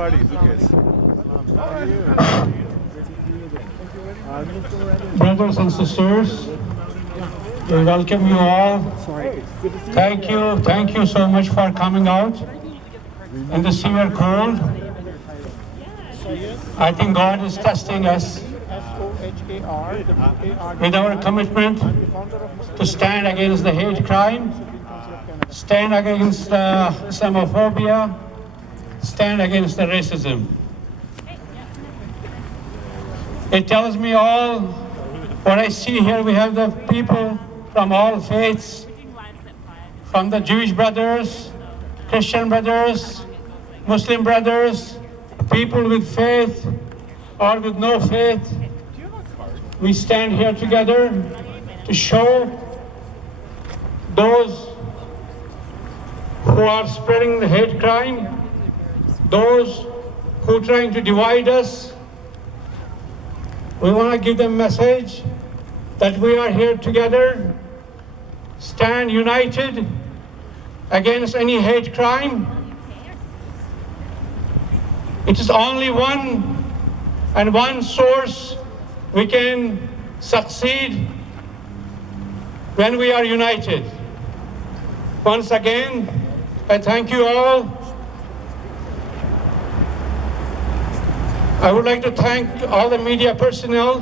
party, Lucas. Brothers and sisters, we welcome you all. Thank you so much for coming out in the severe cold. I think God is testing us with our commitment to stand against the hate crime, stand against Islamophobia, stand against the racism. It tells me all what I see here. We have the people from all faiths, from the Jewish brothers, Christian brothers, Muslim brothers, people with faith or with no faith. We stand here together to show those who are spreading the hate crime, those who are trying to divide us. We want to give them a message that we are here together, stand united against any hate crime. It is only one and one source we can succeed when we are united. Once again, I thank you all. I would like to thank all the media personnel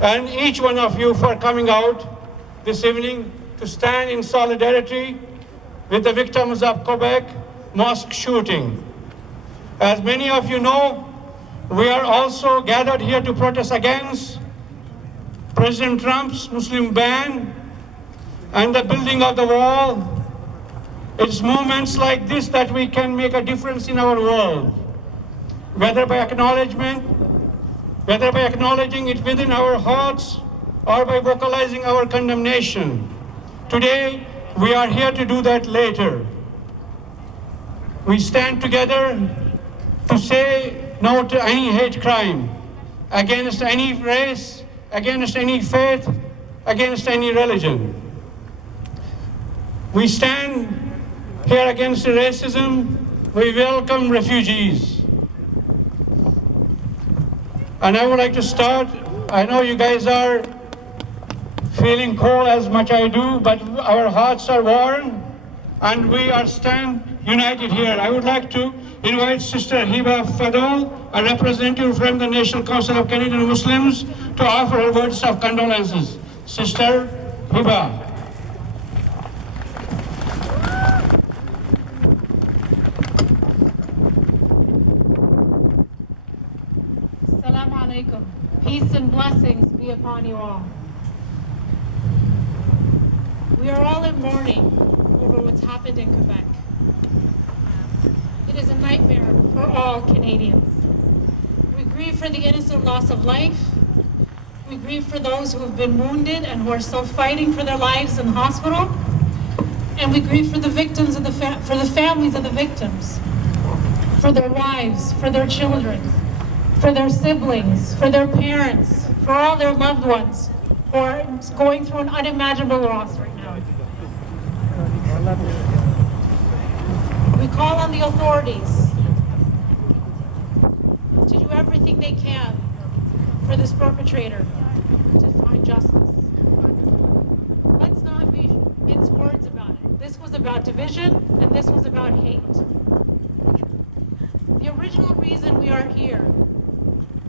and each one of you for coming out this evening to stand in solidarity with the victims of Quebec mosque shooting. As many of you know, we are also gathered here to protest against President Trump's Muslim ban and the building of the wall. It's moments like this that we can make a difference in our world. Whether by acknowledging it within our hearts or by vocalizing our condemnation. Today, we are here to do that later. We stand together to say no to any hate crime, against any race, against any faith, against any religion. We stand here against racism. We welcome refugees. And I would like to start, I know you guys are feeling cold as much as I do, but our hearts are warm and we are stand united here. I would like to invite Sister Hiba Fadol, a representative from the National Council of Canadian Muslims, to offer her words of condolences. Sister Hiba. Assalamu alaikum. Peace and blessings be upon you all. We are all in mourning over what's happened in Quebec. It is a nightmare for all Canadians. We grieve for the innocent loss of life. We grieve for those who have been wounded and who are still fighting for their lives in the hospital. And we grieve for the victims of for the families of the victims, for their wives, for their children, for their siblings, for their parents, for all their loved ones who are going through an unimaginable loss right now. We call on the authorities to do everything they can for this perpetrator to find justice. Let's not mince words about it. This was about division and this was about hate. The original reason we are here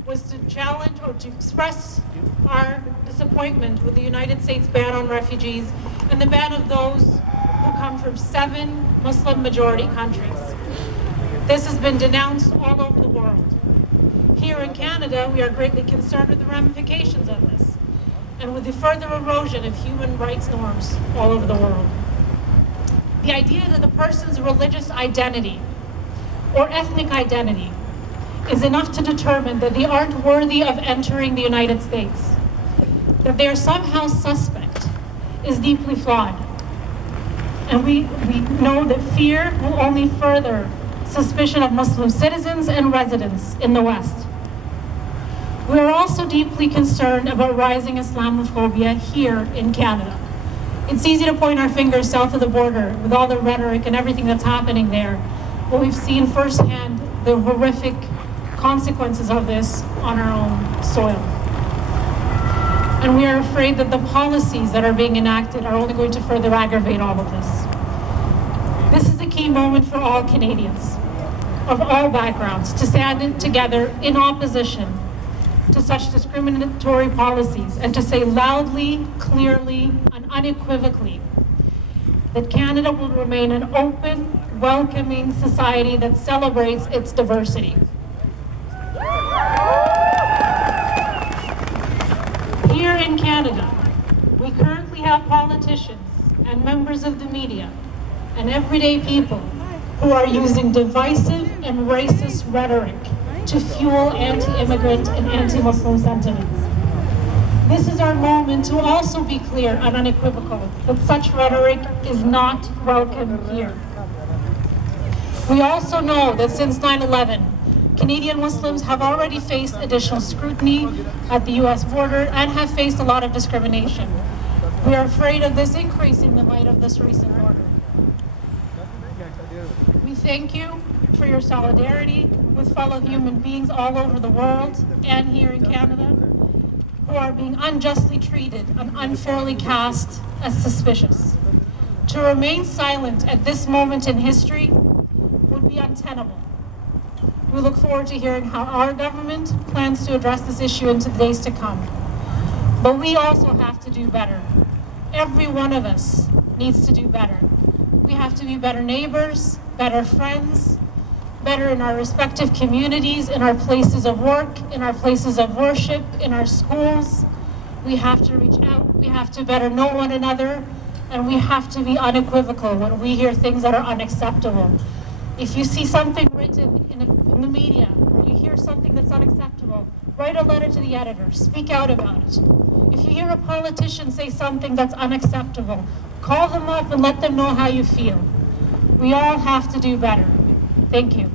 was to challenge or to express our disappointment with the United States ban on refugees and the ban of those who come from 7 Muslim majority countries. This has been denounced all over the world. Here in Canada, we are greatly concerned with the ramifications of this and with the further erosion of human rights norms all over the world. The idea that the person's religious identity or ethnic identity is enough to determine that they aren't worthy of entering the United States, that they are somehow suspect, is deeply flawed. And we know that fear will only further suspicion of Muslim citizens and residents in the West. We are also deeply concerned about rising Islamophobia here in Canada. It's easy to point our fingers south of the border with all the rhetoric and everything that's happening there, but we've seen firsthand the horrific consequences of this on our own soil. And we are afraid that the policies that are being enacted are only going to further aggravate all of this. This is a key moment for all Canadians of all backgrounds to stand together in opposition to such discriminatory policies and to say loudly, clearly, and unequivocally that Canada will remain an open, welcoming society that celebrates its diversity. Here in Canada, we currently have politicians and members of the media and everyday people who are using divisive and racist rhetoric to fuel anti-immigrant and anti-Muslim sentiments. This is our moment to also be clear and unequivocal that such rhetoric is not welcome here. We also know that since 9/11, Canadian Muslims have already faced additional scrutiny at the US border and have faced a lot of discrimination. We are afraid of this increasing in light of this recent order. We thank you for your solidarity with fellow human beings all over the world and here in Canada who are being unjustly treated and unfairly cast as suspicious. To remain silent at this moment in history would be untenable. We look forward to hearing how our government plans to address this issue in the days to come. But we also have to do better. Every one of us needs to do better. We have to be better neighbors, better friends, better in our respective communities, in our places of work, in our places of worship, in our schools. We have to reach out, we have to better know one another, and we have to be unequivocal when we hear things that are unacceptable. If you see something written in the media, or you hear something that's unacceptable, write a letter to the editor, speak out about it. If you hear a politician say something that's unacceptable, call them up and let them know how you feel. We all have to do better. Thank you.